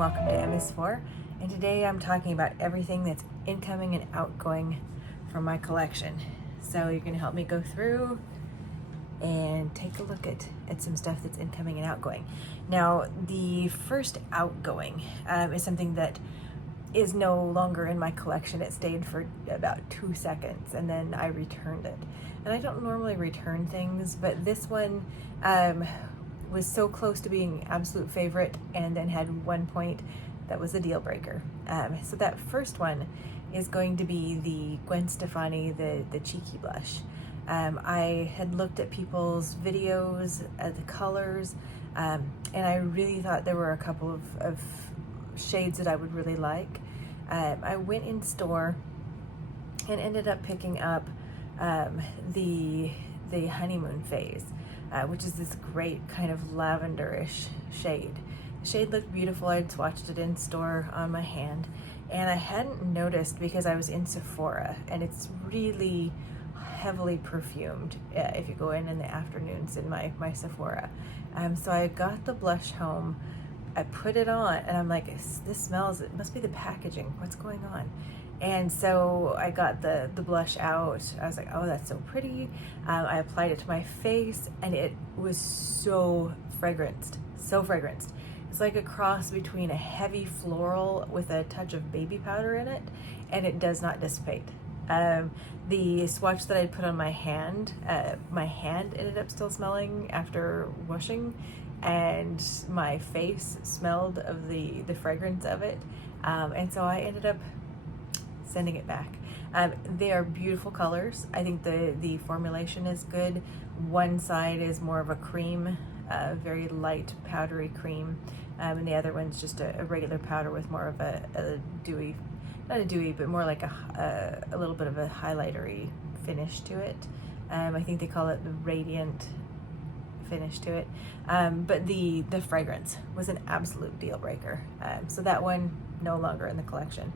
welcome to MS4. And today I'm talking about everything that's incoming and outgoing from my collection. So you're going to help me go through and take a look at some stuff that's incoming and outgoing. Now, the first outgoing is something that is no longer in my collection. It stayed for about 2 seconds and then I returned it. And I don't normally return things, but this one was so close to being absolute favorite and then had one point that was a deal breaker. So that first one is going to be the Gwen Stefani, the Cheeky Blush. I had looked at people's videos, the colors, and I really thought there were a couple of shades that I would really like. I went in store and ended up picking up the Honeymoon Phase, which is this great kind of lavenderish shade. The shade looked beautiful. I'd swatched it in store on my hand, and I hadn't noticed because I was in Sephora, and it's really heavily perfumed if you go in the afternoons in my Sephora. So I got the blush home, I put it on, and I'm like, this smells, it must be the packaging, what's going on? And so I got the blush out. I was like, oh, that's so pretty. I applied it to my face and it was so fragranced, so fragranced. It's like a cross between a heavy floral with a touch of baby powder in it, and it does not dissipate. The swatch that I'd put on my hand ended up still smelling after washing, and my face smelled of the fragrance of it. And so I ended up sending it back. They are beautiful colors. I think the formulation is good. One side is more of a cream, very light powdery cream, and the other one's just a regular powder with more of a dewy, not a dewy, but more like a little bit of a highlightery finish to it. I think they call it the radiant finish to it. But the fragrance was an absolute deal breaker. So that one no longer in the collection.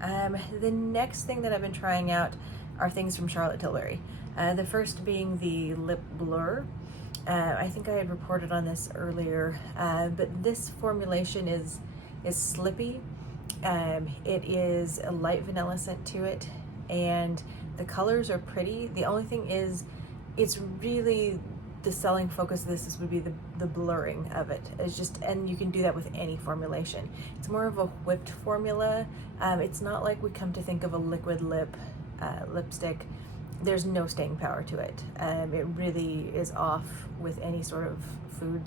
The next thing that I've been trying out are things from Charlotte Tilbury. The first being the Lip Blur. I think I had reported on this earlier, but this formulation is slippy. It is a light vanilla scent to it, and the colors are pretty. The only thing is, it's really, the selling focus of this would be the blurring of it. It's just, and you can do that with any formulation. It's more of a whipped formula. It's not like we come to think of a liquid lipstick. There's no staying power to it. It really is off with any sort of food.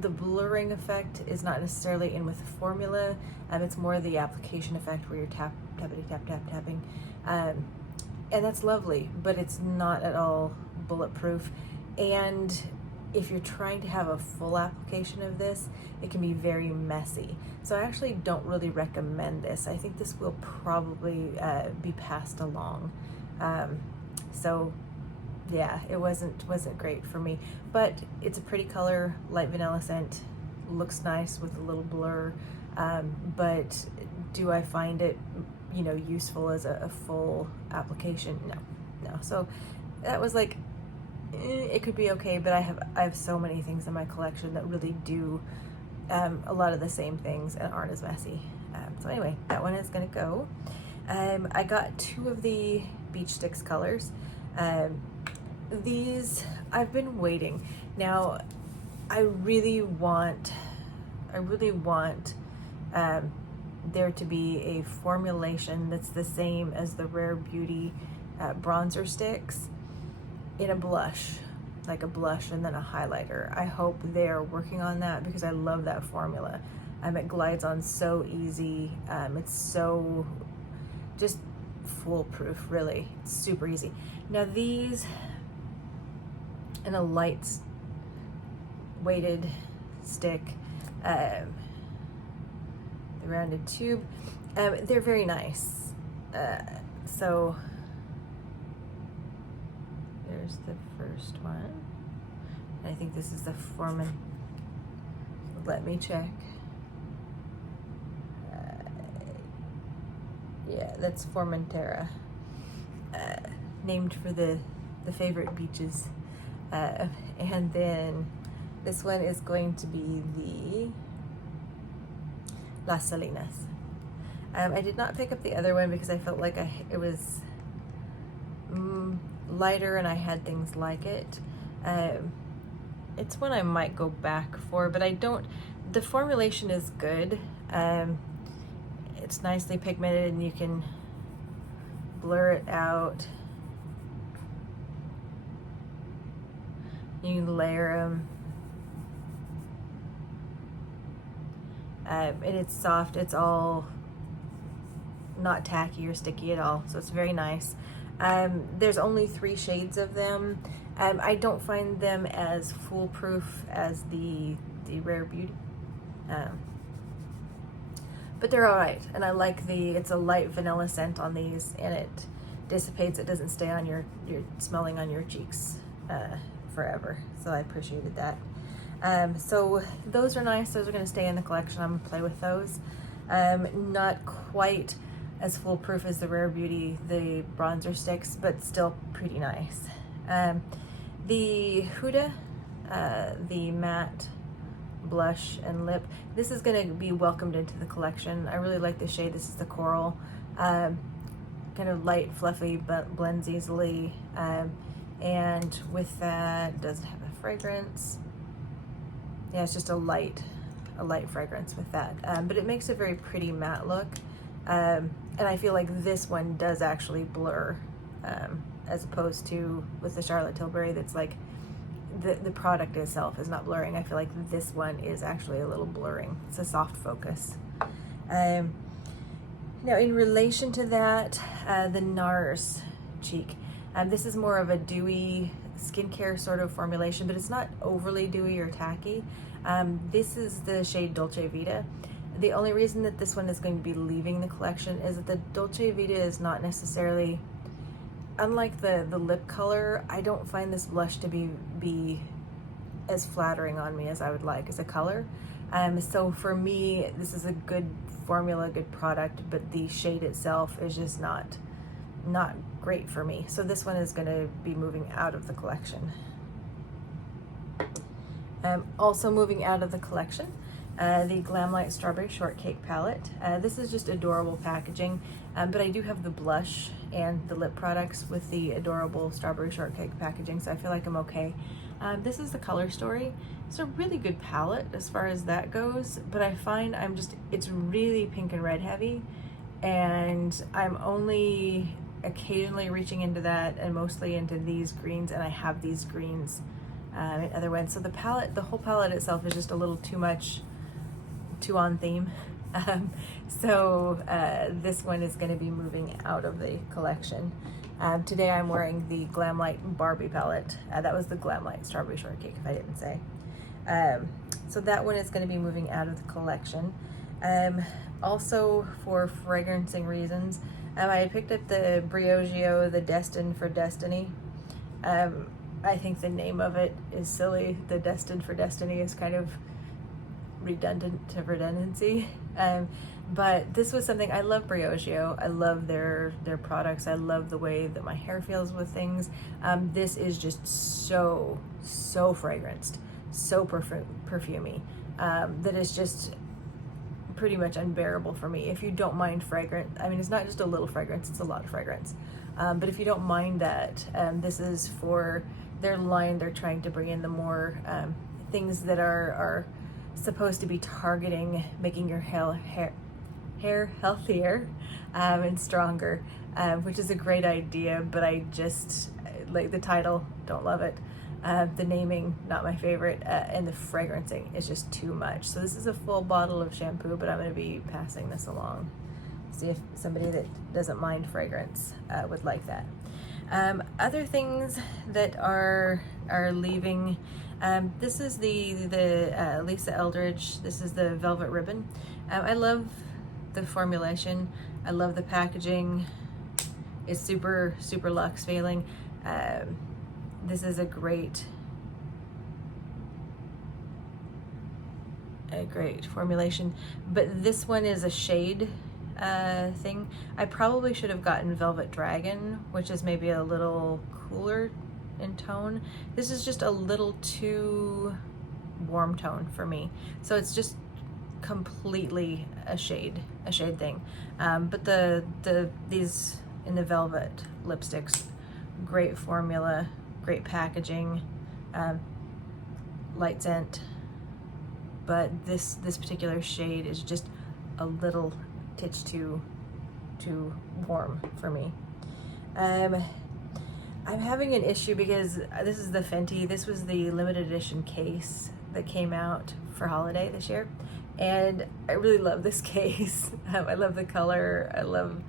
The blurring effect is not necessarily in with the formula. It's more the application effect where you're tapping. And that's lovely, but it's not at all bulletproof. And if you're trying to have a full application of this, it can be very messy. So I actually don't really recommend this. I think this will probably be passed along. So yeah, it wasn't great for me, but it's a pretty color, light vanilla scent, looks nice with a little blur. But do I find it, useful as a full application? No. So that was like, it could be okay, but I have so many things in my collection that really do a lot of the same things and aren't as messy. So anyway, that one is gonna go. I got 2 of the Beach Sticks colors. These, I've been waiting. Now, I really want there to be a formulation that's the same as the Rare Beauty bronzer sticks in a blush, like a blush and then a highlighter. I hope they're working on that because I love that formula. It glides on so easy. It's so just foolproof, really. It's super easy. Now these, in a light weighted stick, the rounded tube, they're very nice. So there's the first one. I think this is the Foreman. Let me check. Yeah, that's Formentera, named for the favorite beaches. And then this one is going to be Las Salinas. I did not pick up the other one because I felt like it was lighter and I had things like it. It's one I might go back for, but I don't, the formulation is good. It's nicely pigmented and you can blur it out. You can layer them. And it's soft, it's all not tacky or sticky at all, so it's very nice. There's only 3 shades of them. I don't find them as foolproof as the Rare Beauty, but they're all right. And I like it's a light vanilla scent on these, and it dissipates. It doesn't stay on your smelling on your cheeks forever. So I appreciated that. So those are nice. Those are going to stay in the collection. I'm gonna play with those. Not quite as foolproof as the Rare Beauty, the bronzer sticks, but still pretty nice. The Huda, the matte blush and lip, this is going to be welcomed into the collection. I really like the shade. This is the coral, kind of light, fluffy, but blends easily. And with that, doesn't have a fragrance. Yeah, it's just a light fragrance with that. But it makes a very pretty matte look. And I feel like this one does actually blur, as opposed to with the Charlotte Tilbury, that's like the product itself is not blurring. I feel like this one is actually a little blurring. It's a soft focus. Now in relation to that, the NARS cheek. This is more of a dewy skincare sort of formulation, but it's not overly dewy or tacky. This is the shade Dolce Vita. The only reason that this one is going to be leaving the collection is that the Dolce Vita is not necessarily, unlike the lip color, I don't find this blush to be as flattering on me as I would like as a color. So for me, this is a good formula, good product, but the shade itself is just not great for me. So this one is going to be moving out of the collection. Also moving out of the collection, the Glamlight Strawberry Shortcake Palette. This is just adorable packaging, but I do have the blush and the lip products with the adorable Strawberry Shortcake packaging, so I feel like I'm okay. This is the Color Story. It's a really good palette as far as that goes, but I find it's really pink and red heavy, and I'm only occasionally reaching into that and mostly into these greens, and I have these greens in other ones. So the whole palette itself is just a little too on theme. So this one is going to be moving out of the collection. Today I'm wearing the Glamlight Barbie palette. That was the Glamlight Strawberry Shortcake, if I didn't say. So that one is going to be moving out of the collection. Also, for fragrancing reasons, I had picked up the Briogeo, the Destined for Destiny. I think the name of it is silly. The Destined for Destiny is kind of redundant to redundancy. But this was something, I love Briogeo. I love their products. I love the way that my hair feels with things. This is just so fragranced, so perfumey, that is just pretty much unbearable for me. If you don't mind fragrance, I mean, it's not just a little fragrance, it's a lot of fragrance. But if you don't mind that, this is for their line. They're trying to bring in the more things that are supposed to be targeting making your hair healthier and stronger, which is a great idea, but I just, like the title, don't love it. The naming, not my favorite, and the fragrancing is just too much. So this is a full bottle of shampoo, but I'm going to be passing this along. See if somebody that doesn't mind fragrance would like that. Other things that are leaving, this is the Lisa Eldridge. This is the Velvet Ribbon. I love the formulation. I love the packaging. It's super luxe feeling. This is a great formulation, but this one is a shade thing. I probably should have gotten Velvet Dragon, which is maybe a little cooler in tone. This is just a little too warm tone for me. So it's just completely a shade thing. But these in the velvet lipsticks, great formula, great packaging, light scent. But this particular shade is just a little titch too warm for me. I'm having an issue because this is the Fenty. This was the limited edition case that came out for holiday this year, and I really love this case. I love the color. I love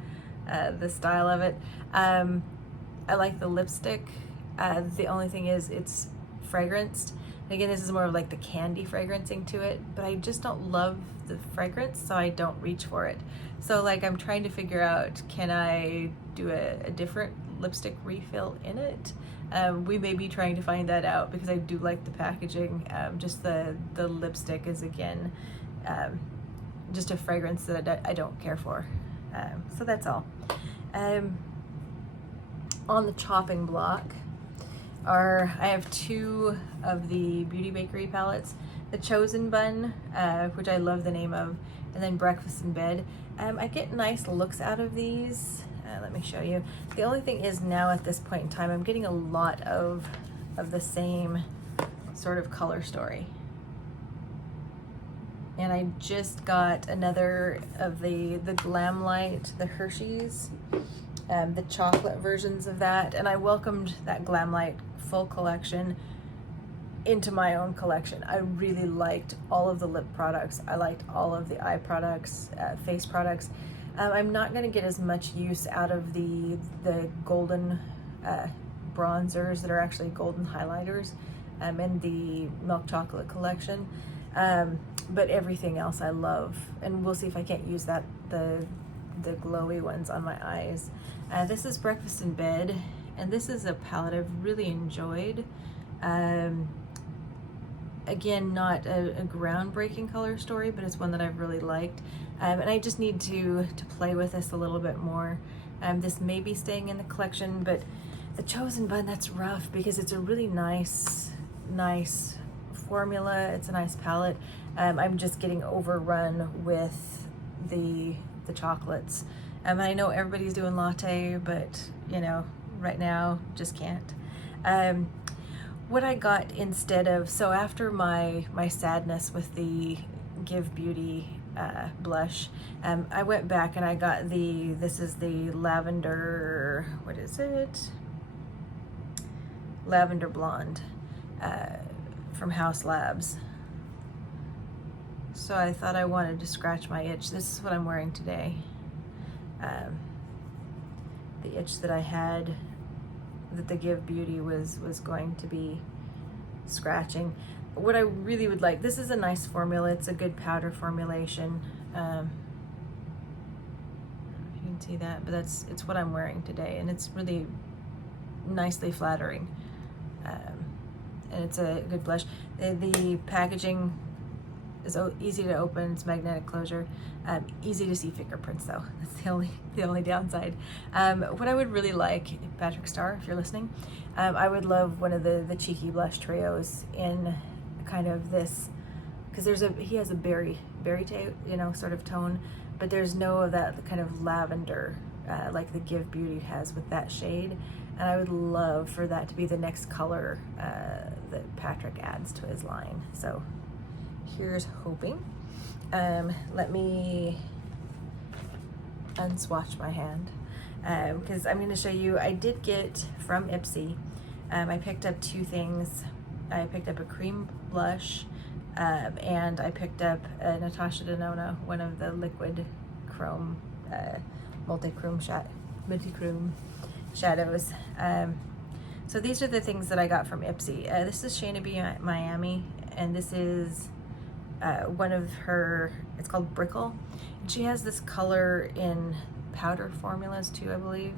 the style of it. I like the lipstick. The only thing is it's fragranced. And again, this is more of like the candy fragrancing to it, but I just don't love the fragrance, so I don't reach for it. So like I'm trying to figure out, can I do a different lipstick refill in it? We may be trying to find that out because I do like the packaging. Just the lipstick is again just a fragrance that I don't care for. So that's all. On the chopping block I have 2 of the Beauty Bakery palettes, the Chosen Bun, which I love the name of, and then Breakfast in Bed. I get nice looks out of these. Let me show you. The only thing is now at this point in time, I'm getting a lot of the same sort of color story. And I just got another of the Glam Light, the Hershey's, the chocolate versions of that, and I welcomed that Glam Light full collection into my own collection. I really liked all of the lip products. I liked all of the eye products, face products. I'm not going to get as much use out of the golden bronzers that are actually golden highlighters in the Milk Chocolate collection. But everything else I love, and we'll see if I can't use the glowy ones on my eyes. This is Breakfast in Bed, and this is a palette I've really enjoyed. Again, not a groundbreaking color story, but it's one that I've really liked. And I just need to play with this a little bit more. This may be staying in the collection, but the Chosen Bun, that's rough because it's a really nice formula. It's a nice palette. I'm just getting overrun with the chocolates. I know everybody's doing latte, but you know, right now just can't. What I got instead of, so after my sadness with the Give Beauty blush, I went back and I got this is the lavender, what is it? Lavender Blonde from House Labs. So I thought I wanted to scratch my itch. This is what I'm wearing today. The itch that I had, that the Give Beauty was going to be scratching. What I really would like, this is a nice formula. It's a good powder formulation. You can see that, but it's what I'm wearing today, and it's really nicely flattering. And it's a good blush. The packaging is easy to open. It's magnetic closure. Easy to see fingerprints though. That's the only downside. What I would really like, Patrick Starr, if you're listening, I would love one of the cheeky blush trios in kind of this, because he has a berry sort of tone, but there's no of that kind of lavender like the Give Beauty has with that shade. And I would love for that to be the next color that Patrick adds to his line. So here's hoping. Let me unswatch my hand because I'm going to show you. I did get from Ipsy. I picked up 2 things. I picked up a cream blush and I picked up a Natasha Denona, one of the liquid chrome multi-chrome shadows. So these are the things that I got from Ipsy. This is Shayna B. Miami, and this is one of her, it's called Brickle. And she has this color in powder formulas too, I believe.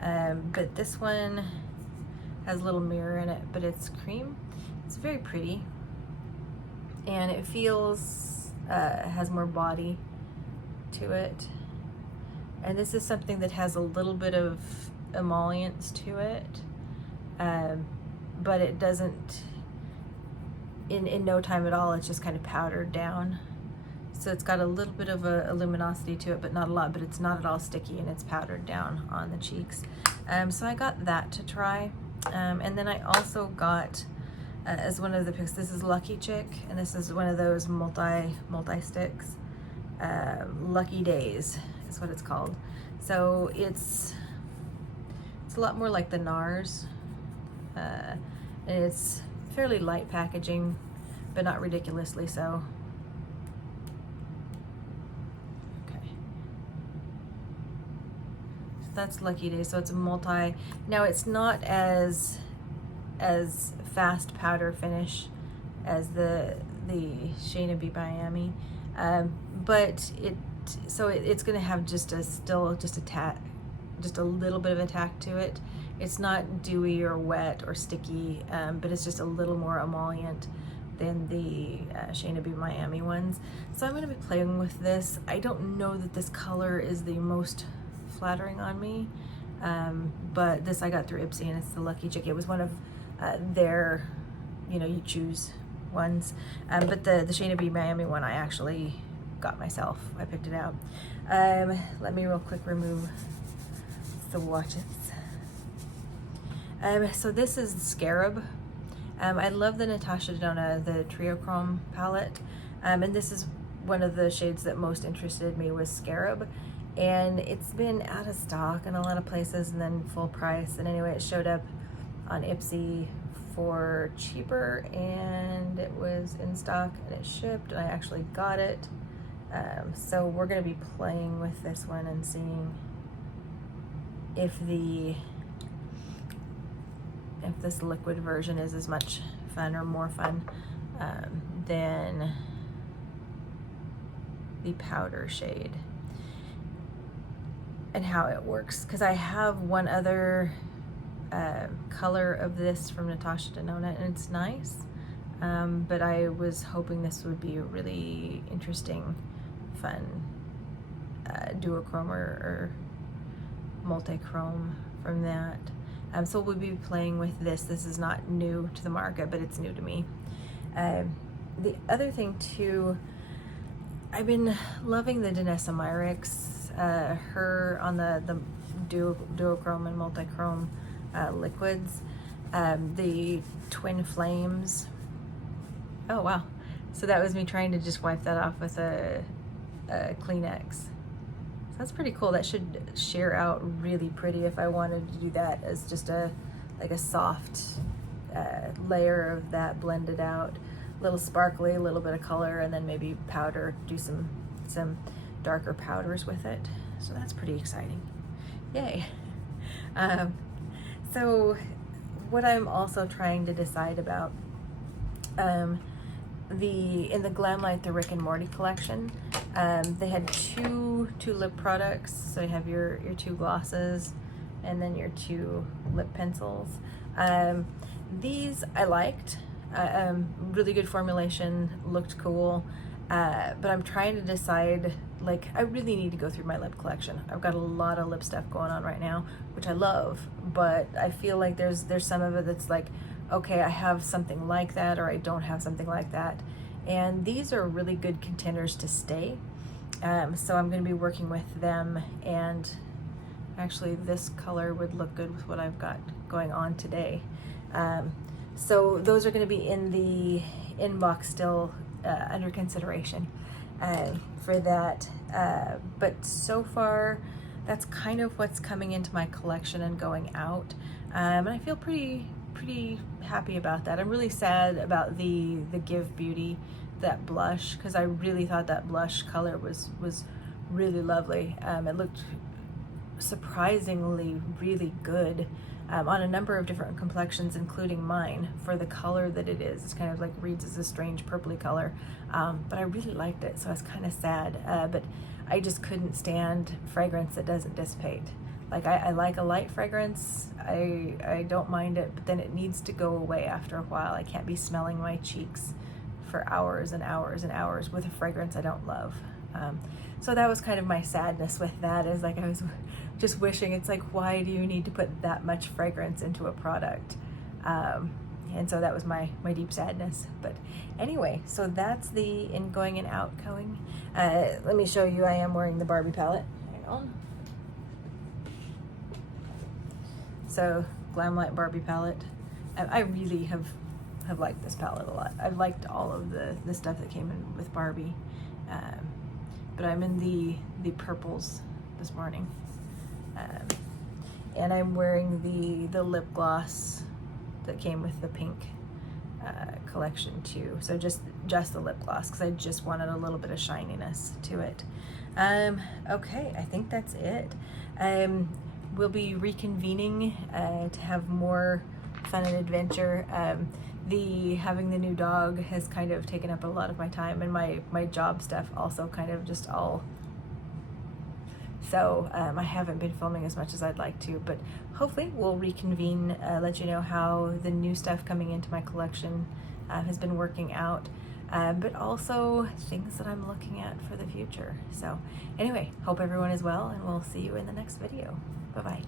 But this one has a little mirror in it, but it's cream. It's very pretty. And it feels, has more body to it. And this is something that has a little bit of emollients to it. But it doesn't, in no time at all, it's just kind of powdered down. So it's got a little bit of a luminosity to it, but not a lot, but it's not at all sticky, and it's powdered down on the cheeks. So I got that to try. And then I also got, as one of the picks, this is Lucky Chick, and this is one of those multi-sticks. Lucky Days is what it's called. So it's a lot more like the NARS. And it's fairly light packaging, but not ridiculously so. Okay. So that's Lucky Days. So it's a multi. Now it's not as fast powder finish as the Shayna B Miami, but it's going to have just a little bit of a tack to it. It's not dewy or wet or sticky, but it's just a little more emollient than the Shayna B Miami ones. So I'm going to be playing with this. I don't know that this color is the most flattering on me, but this I got through Ipsy, and it's the Lucky Chick. It was one of their, you choose ones, but the Shayna B Miami one I actually got myself. I picked it out. Let me real quick remove the watches. So this is Scarab. I love the Natasha Denona, the Triochrome palette, and this is one of the shades that most interested me was Scarab, and it's been out of stock in a lot of places and then full price, and anyway it showed up on Ipsy for cheaper, and it was in stock and it shipped, and I actually got it. So we're going to be playing with this one and seeing if this liquid version is as much fun or more fun than the powder shade, and how it works, because I have one other color of this from Natasha Denona, and it's nice, but I was hoping this would be a really interesting, fun duochrome or multi-chrome from that. So we'll be playing with this. This is not new to the market, but it's new to me. The other thing too, I've been loving the Danessa Myricks, her on the duochrome and multi-chrome liquids, the Twin Flames. Oh wow, so that was me trying to just wipe that off with a Kleenex. So that's pretty cool. That should sheer out really pretty if I wanted to do that as just like a soft layer of that blended out, a little sparkly, a little bit of color, and then maybe powder, do some darker powders with it. So that's pretty exciting. Yay. So what I'm also trying to decide about, in the Glamlight, the Rick and Morty collection, they had two lip products. So you have your two glosses and then your two lip pencils. These I liked. Really good formulation, looked cool. But I'm trying to decide, like, I really need to go through my lip collection. I've got a lot of lip stuff going on right now, which I love, but I feel like there's some of it that's like, okay, I have something like that, or I don't have something like that. And these are really good contenders to stay. So I'm going to be working with them, and actually this color would look good with what I've got going on today. So those are going to be in the inbox still, under consideration for that. But so far, that's kind of what's coming into my collection and going out. And I feel pretty happy about that. I'm really sad about the Give Beauty, that blush, because I really thought that blush color was really lovely. It looked surprisingly really good on a number of different complexions, including mine, for the color that it is. It's kind of like reads as a strange purpley color, but I really liked it, so I was kind of sad. But I just couldn't stand fragrance that doesn't dissipate. Like, I like a light fragrance, I don't mind it, but then it needs to go away after a while. I can't be smelling my cheeks for hours and hours and hours with a fragrance I don't love. So that was kind of my sadness with that, is like I was just wishing, it's like, why do you need to put that much fragrance into a product? and so that was my deep sadness. But anyway, so that's the ingoing and outgoing. Let me show you. I am wearing the Barbie palette. Hang on. So Glamlight Barbie palette. I really have liked this palette a lot. I've liked all of the stuff that came in with Barbie, but I'm in the purples this morning, and I'm wearing the lip gloss that came with the pink collection too. So just the lip gloss, because I just wanted a little bit of shininess to it. Okay, I think that's it. We'll be reconvening to have more fun and adventure. Having the new dog has kind of taken up a lot of my time, and my job stuff also kind of just all. So I haven't been filming as much as I'd like to, but hopefully we'll reconvene, let you know how the new stuff coming into my collection has been working out, but also things that I'm looking at for the future. So anyway, hope everyone is well, and we'll see you in the next video. Bye-bye.